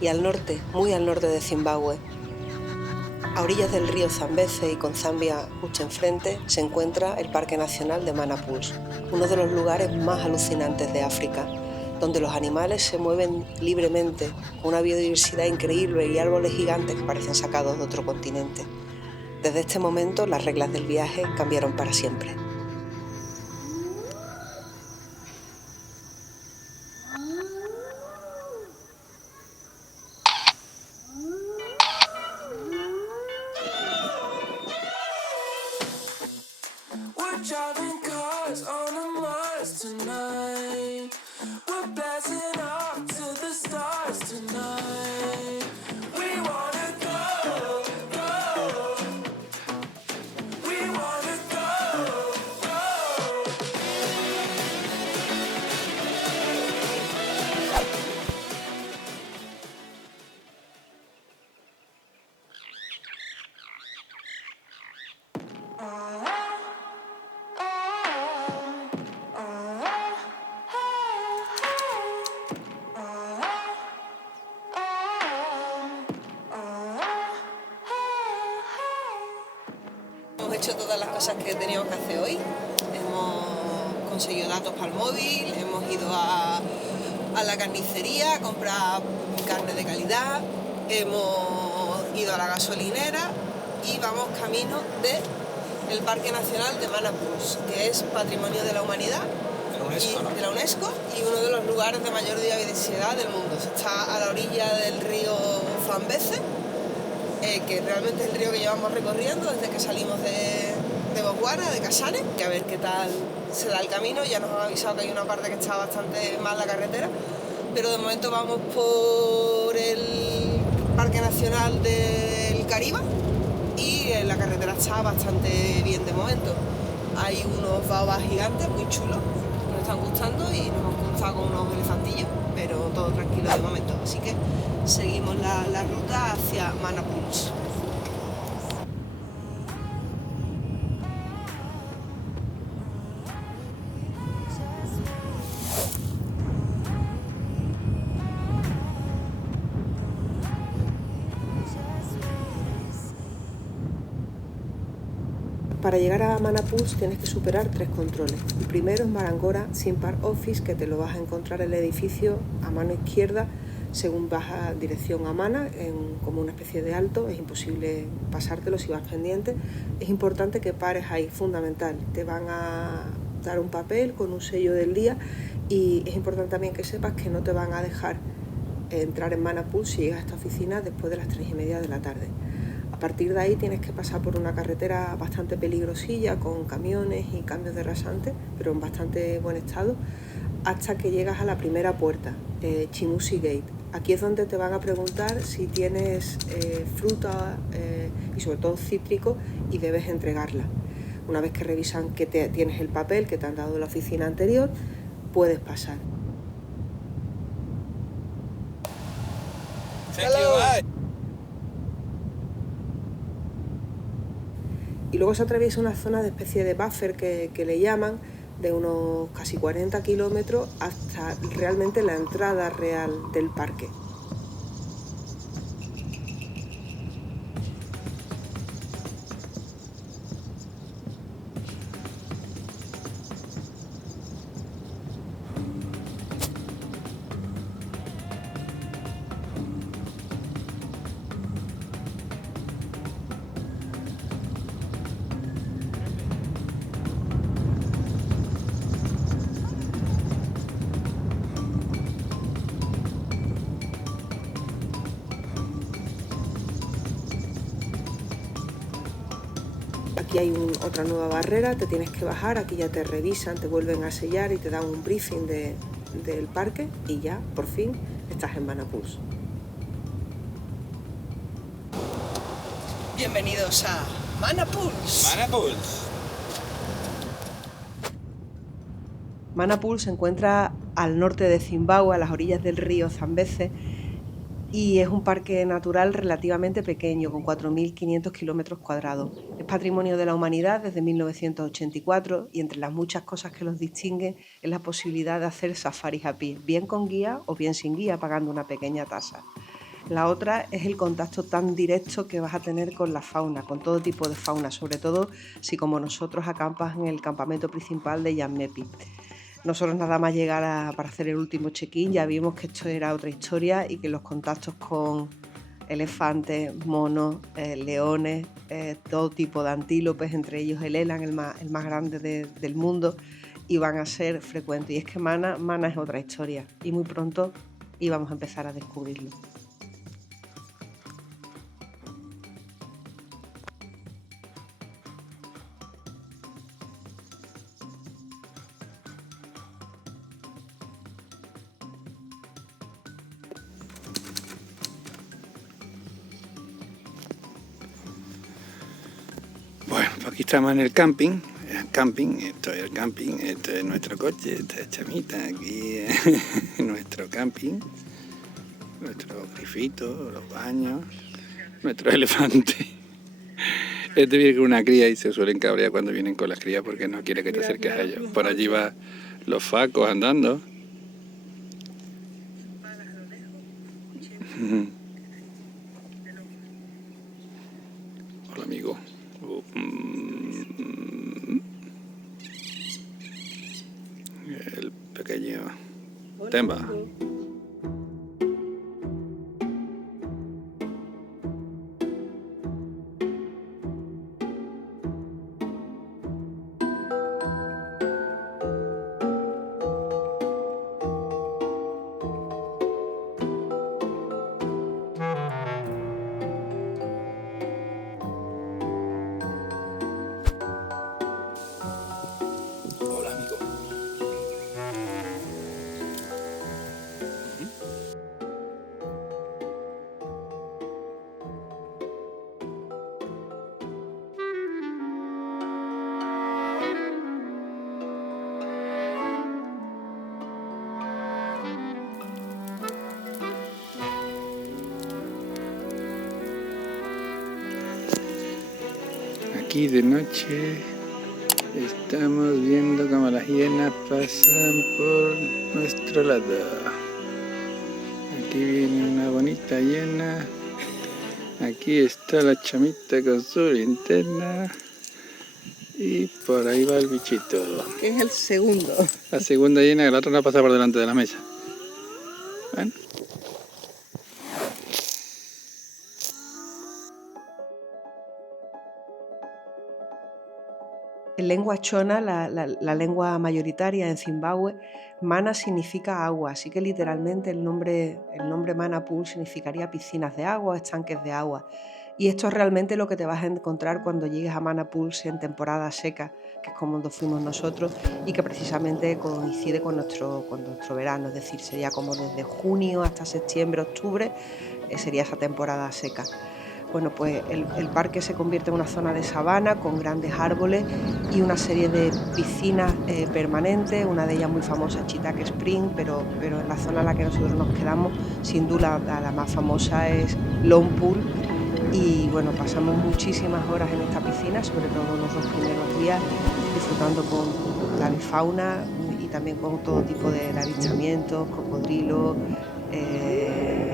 y al norte, muy al norte de Zimbabue, a orillas del río Zambeze y con Zambia justo enfrente, se encuentra el Parque Nacional de Mana Pools, uno de los lugares más alucinantes de África, donde los animales se mueven libremente, con una biodiversidad increíble y árboles gigantes que parecen sacados de otro continente. Desde este momento, las reglas del viaje cambiaron para siempre. Hemos hecho todas las cosas que teníamos que hacer hoy. Hemos conseguido datos para el móvil, hemos ido a la carnicería a comprar carne de calidad, hemos ido a la gasolinera y vamos camino del Parque Nacional de Mana Pools, que es Patrimonio de la Humanidad de la UNESCO y uno de los lugares de mayor biodiversidad del mundo. Está a la orilla del río Zambeze, que realmente es el río que llevamos recorriendo desde que salimos de Botswana, de Kasane, que a ver qué tal se da el camino. Ya nos han avisado que hay una parte que está bastante mal la carretera, pero de momento vamos por el Parque Nacional del Kariba y la carretera está bastante bien de momento. Hay unos baobabs gigantes muy chulos que nos están gustando y nos hemos cruzado con unos elefantillos, pero todo tranquilo de momento, así que seguimos la ruta hacia Mana Pools. Para llegar a Mana Pools tienes que superar 3 controles. El primero es Marangora Theme Park Office, que te lo vas a encontrar en el edificio a mano izquierda según vas a dirección a Mana, como una especie de alto. Es imposible pasártelo si vas pendiente. Es importante que pares ahí, fundamental. Te van a dar un papel con un sello del día y es importante también que sepas que no te van a dejar entrar en Mana Pools si llegas a esta oficina después de las 3:30 de la tarde. A partir de ahí tienes que pasar por una carretera bastante peligrosilla con camiones y cambios de rasante, pero en bastante buen estado, hasta que llegas a la primera puerta, Chimusi Gate. Aquí es donde te van a preguntar si tienes fruta y sobre todo cítrico y debes entregarla. Una vez que revisan que tienes el papel que te han dado de la oficina anterior, puedes pasar. Y luego se atraviesa una zona de especie de buffer que le llaman, de unos casi 40 kilómetros hasta realmente la entrada real del parque. Aquí hay otra nueva barrera, te tienes que bajar, aquí ya te revisan, te vuelven a sellar y te dan un briefing del parque y ya, por fin, estás en Mana Pools. Bienvenidos a Mana Pools. Mana Pools. Mana Pools se encuentra al norte de Zimbabue, a las orillas del río Zambeze, y es un parque natural relativamente pequeño, con 4.500 kilómetros cuadrados. Es Patrimonio de la Humanidad desde 1984 y entre las muchas cosas que los distinguen es la posibilidad de hacer safaris a pie, bien con guía o bien sin guía, pagando una pequeña tasa. La otra es el contacto tan directo que vas a tener con la fauna, con todo tipo de fauna, sobre todo si como nosotros acampas en el campamento principal de Llanmepi. Nosotros nada más llegar para hacer el último check-in ya vimos que esto era otra historia y que los contactos con elefantes, monos, leones, todo tipo de antílopes, entre ellos el eland, el más grande del mundo, iban a ser frecuentes. Y es que Mana es otra historia y muy pronto íbamos a empezar a descubrirlo. Bueno, pues aquí estamos en el camping. Esto es el camping, esto es nuestro coche, esta es Chamita, aquí es nuestro camping, nuestro grifito, los baños, nuestro elefante. Este viene con una cría y se suelen cabrear cuando vienen con las crías porque no quiere que te acerques a ellos. Por allí va los facos andando. Hola, amigo. El pequeño Temba. Hola, amigo. Aquí de noche estamos viendo cómo las hienas pasan por nuestro lado. Aquí viene una bonita hiena. Aquí está la Chamita con su linterna. Y por ahí va el bichito. Es el segundo. La segunda hiena, que la otra no pasa por delante de la mesa. Bueno. En lengua chona, la lengua mayoritaria en Zimbabue, Mana significa agua, así que literalmente el nombre Mana Pool significaría piscinas de agua, estanques de agua. Y esto es realmente lo que te vas a encontrar cuando llegues a Mana Pools en temporada seca, que es como donde fuimos nosotros y que precisamente coincide con nuestro verano, es decir, sería como desde junio hasta septiembre, octubre, sería esa temporada seca. Bueno, pues el parque se convierte en una zona de sabana con grandes árboles y una serie de piscinas permanentes, una de ellas muy famosa, Chitake Spring, pero en la zona en la que nosotros nos quedamos, sin duda la más famosa es Lone Pool. Y bueno, pasamos muchísimas horas en esta piscina, sobre todo los 2 primeros días, disfrutando con la fauna y también con todo tipo de avistamientos, cocodrilos,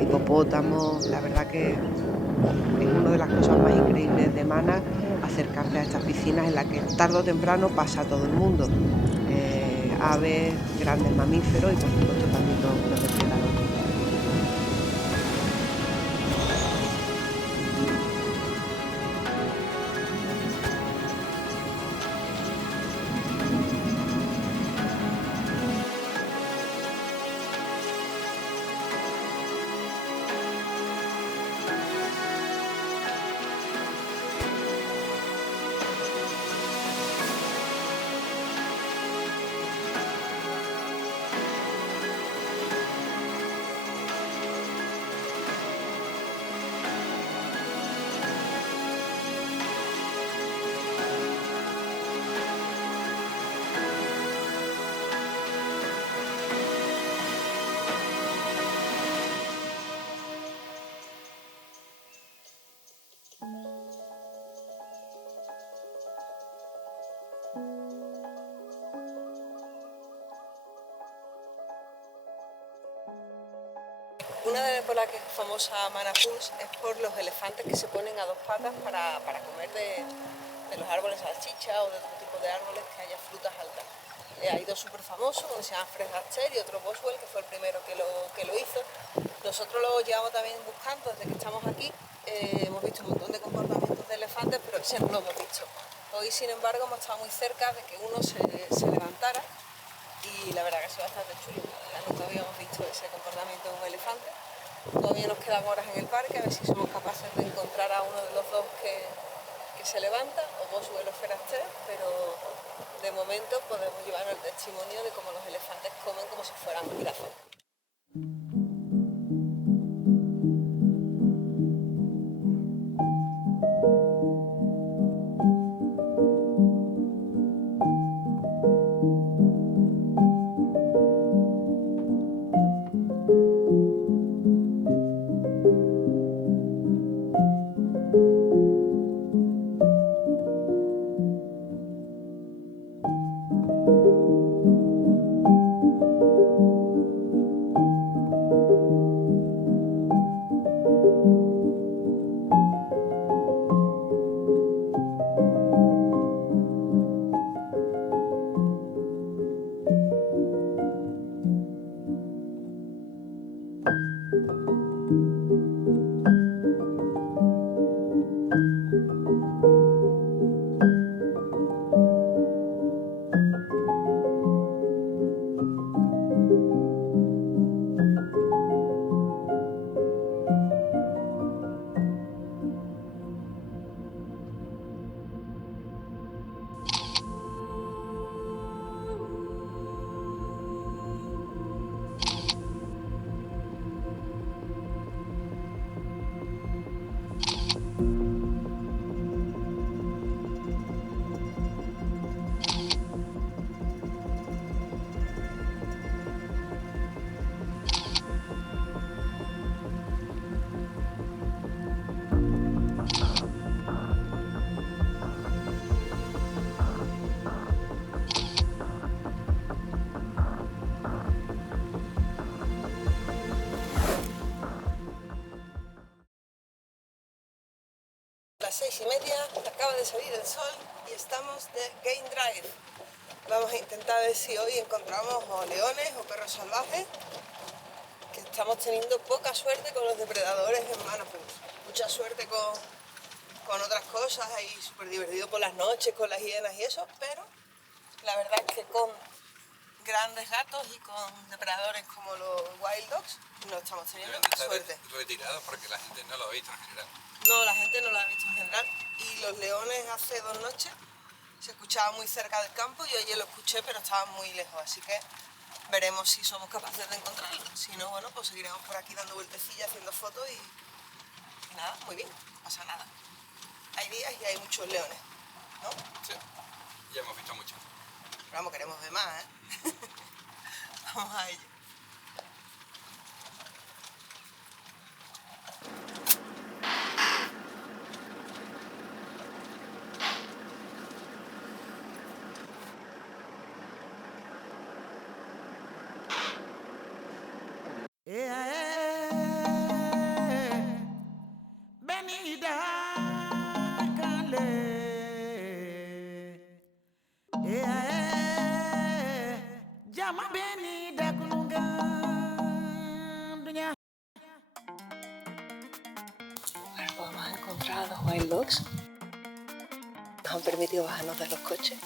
hipopótamos. La verdad que es una de las cosas más increíbles de Mana, acercarte a estas piscinas en las que tarde o temprano pasa todo el mundo. Aves, grandes mamíferos y por supuesto también los depredadores. por la que es famosa Mana Pools es por los elefantes que se ponen a dos patas para comer de los árboles salchicha o de otro tipo de árboles que haya frutas altas. Hay dos súper famosos, uno se llama Fred Astaire y otro Boswell, que fue el primero que lo hizo. Nosotros lo llevamos también buscando desde que estamos aquí. Hemos visto un montón de comportamientos de elefantes, pero ese no lo hemos visto. Hoy, sin embargo, hemos estado muy cerca de que uno se levantara y la verdad que ha sido bastante chulo. Nunca habíamos visto ese comportamiento de un elefante. Todavía nos quedan horas en el parque, a ver si somos capaces de encontrar a uno de los dos que se levanta, o Boswell o Fred Astaire, pero de momento podemos llevar el testimonio de cómo los elefantes comen como si fueran jirafas. Las 6:30, acaba de salir el sol y estamos de Game Drive. Vamos a intentar ver si hoy encontramos o leones o perros salvajes, que estamos teniendo poca suerte con los depredadores en Mana Pools. Mucha suerte con otras cosas, ahí súper divertido por las noches con las hienas y eso, pero la verdad es que con grandes gatos y con depredadores como los Wild Dogs no estamos teniendo suerte. Retirados porque la gente no lo ha visto en general. No, la gente no lo ha visto en general. Y los leones hace 2 noches se escuchaba muy cerca del campo. Yo ayer lo escuché, pero estaban muy lejos, así que veremos si somos capaces de encontrarlos. Si no, bueno, pues seguiremos por aquí dando vueltecillas, haciendo fotos y nada, muy bien, no pasa nada. Hay días y hay muchos leones, ¿no? Sí, ya hemos visto mucho. Pero vamos, queremos ver más, ¿eh? Vamos a ello. Vamos a encontrar a los Wild Dogs. Nos han permitido bajarnos de los coches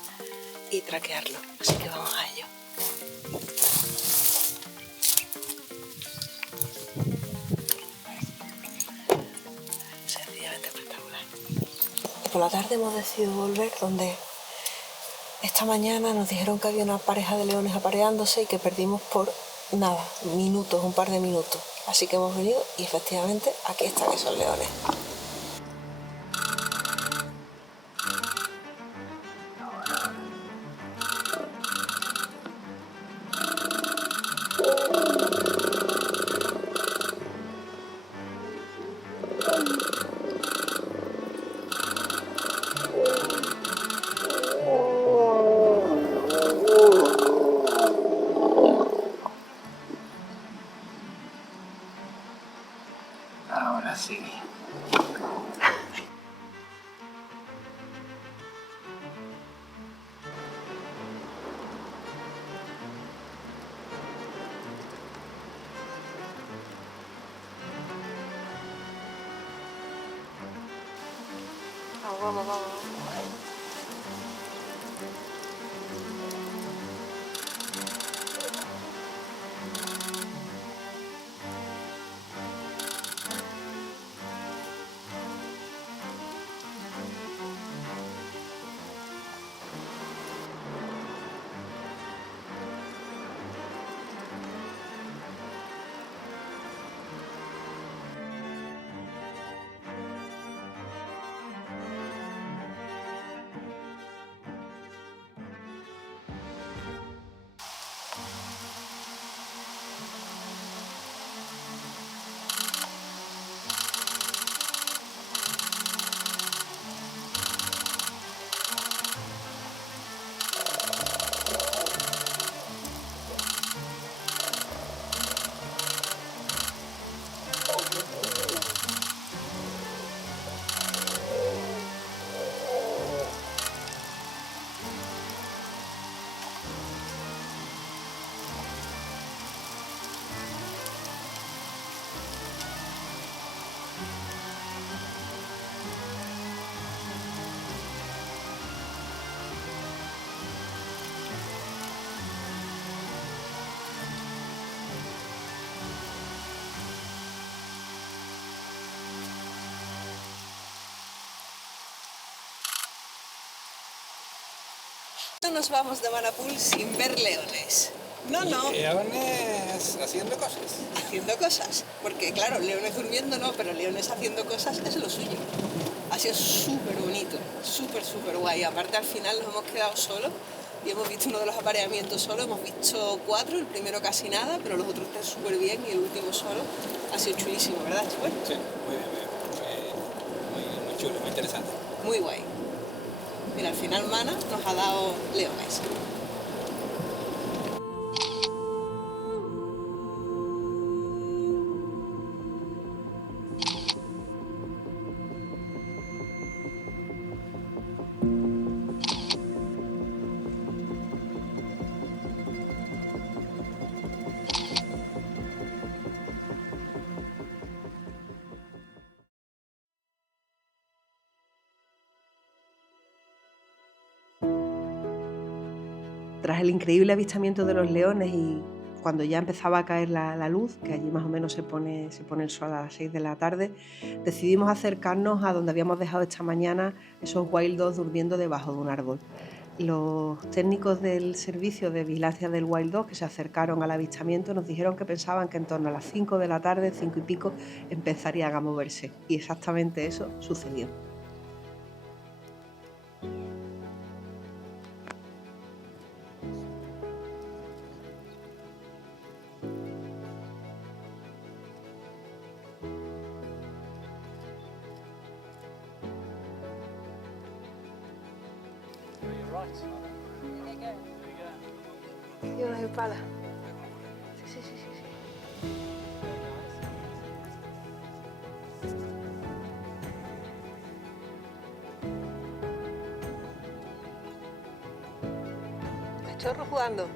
y traquearlos, así que vamos a ello. Sencillamente espectacular. Y por la tarde hemos decidido volver donde esta mañana nos dijeron que había una pareja de leones apareándose y que perdimos por nada, minutos, un par de minutos. Así que hemos venido y efectivamente aquí están esos leones. Vamos, vamos. No nos vamos de Manapul sin ver leones. No, no. Leones haciendo cosas. Haciendo cosas. Porque claro, leones durmiendo no, pero leones haciendo cosas es lo suyo. Ha sido súper bonito, súper guay. Aparte al final nos hemos quedado solos y hemos visto uno de los apareamientos solo. Hemos visto 4, el primero casi nada, pero los otros 3 súper bien y el último solo. Ha sido chulísimo, ¿verdad, chicos? Sí, muy bien, muy chulo, muy interesante. Muy guay. Mira, al final Mana nos ha dado leones. Tras el increíble avistamiento de los leones y cuando ya empezaba a caer la luz, que allí más o menos se pone el sol a las 6 de la tarde, decidimos acercarnos a donde habíamos dejado esta mañana esos wild dogs durmiendo debajo de un árbol. Los técnicos del servicio de vigilancia del wild dog que se acercaron al avistamiento nos dijeron que pensaban que en torno a las 5 de la tarde, 5 y pico, empezarían a moverse. Y exactamente eso sucedió. Y unas espadas. Sí. Cachorro jugando.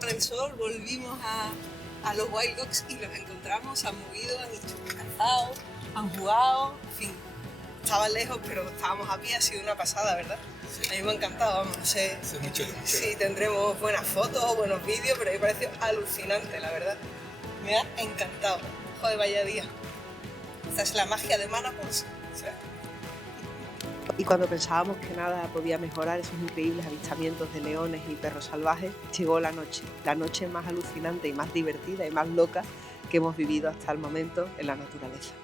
Con el sol volvimos a los wild dogs y los encontramos, han movido, han hecho cazado, han jugado, en fin. Estaban lejos, pero estábamos a pie, ha sido una pasada, ¿verdad? Sí. A mí me ha encantado, vamos, no sé si tendremos buenas fotos o buenos vídeos, pero a mí me pareció alucinante, la verdad. Me ha encantado. Joder, vaya día. Esta es la magia de Manapul. O sea. Y cuando pensábamos que nada podía mejorar esos increíbles avistamientos de leones y perros salvajes, llegó la noche más alucinante y más divertida y más loca que hemos vivido hasta el momento en la naturaleza.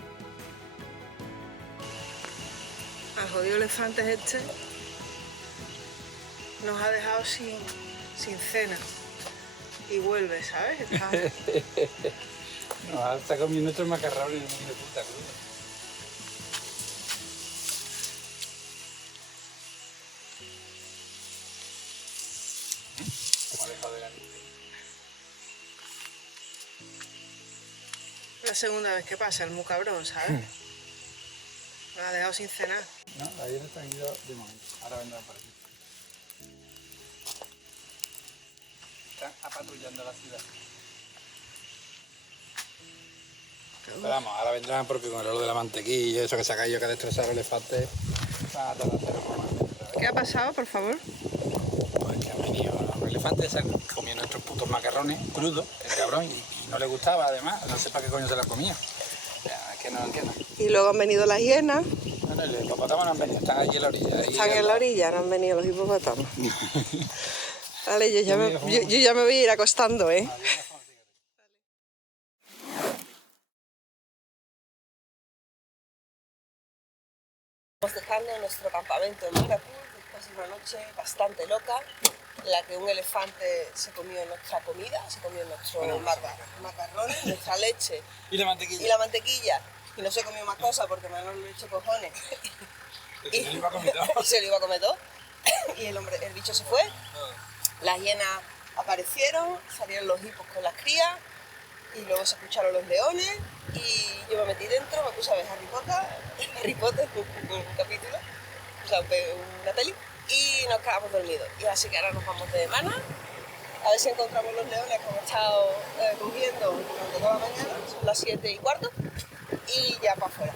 Al jodido elefante este nos ha dejado sin cena y vuelve, ¿sabes? Nos está comiendo otro macarrón en un de puta cruda. La segunda vez que pasa, el muy cabrón, ¿sabes? Me ha dejado sin cenar. No, ayer están ido de momento. Ahora vendrán para aquí. brillando la ciudad. Pero vamos, ahora vendrán porque con lo de la mantequilla, eso que se ha caído, que ha destrozado el elefante, va a tardar un poco más. ¿Qué ha pasado, por favor? Pues que han venido los elefantes, se han comido nuestros putos macarrones crudos, el cabrón, y no le gustaba además, no sé para qué coño se la comía. Es que no lo entiendo. Y luego han venido las hienas. Bueno, los hipopótamos no han venido, están allí en la orilla. Están en la orilla, no han venido los hipopótamos. Vale, yo ya me voy a ir acostando, ¿eh? Estamos dejando nuestro campamento en Manapur después de una noche bastante loca, en la que un elefante se comió nuestra comida, se comió nuestros macarrones, nuestra leche Y la mantequilla. y la mantequilla, y no se comió más cosas porque Manolo le echó cojones. Se lo iba a comer todo. Y se lo iba a comer todo. Y el bicho se fue, las hienas aparecieron, salieron los hipos con las crías, y luego se escucharon los leones, y yo me metí dentro, me puse a ver Harry Potter, un capítulo, o sea, una peli, y nos quedamos dormidos. Y así que ahora nos vamos de Mana, a ver si encontramos los leones que hemos estado cogiendo durante toda la mañana, son las 7:15, y ya para afuera,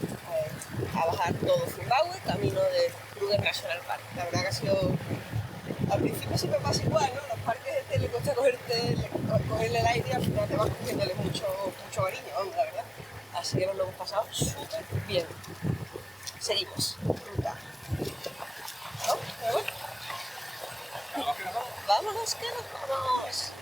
a bajar todo Zimbabue, camino de Kruger National Park. La verdad que ha sido... Al principio siempre pasa igual, ¿no? Los parques le cuesta cogerle el aire y al final te vas cogiéndole mucho cariño, vamos, la verdad. Así que nos lo hemos pasado súper bien. Seguimos. Ruta. ¿No? ¿Me voy? Vámonos, que nos vamos.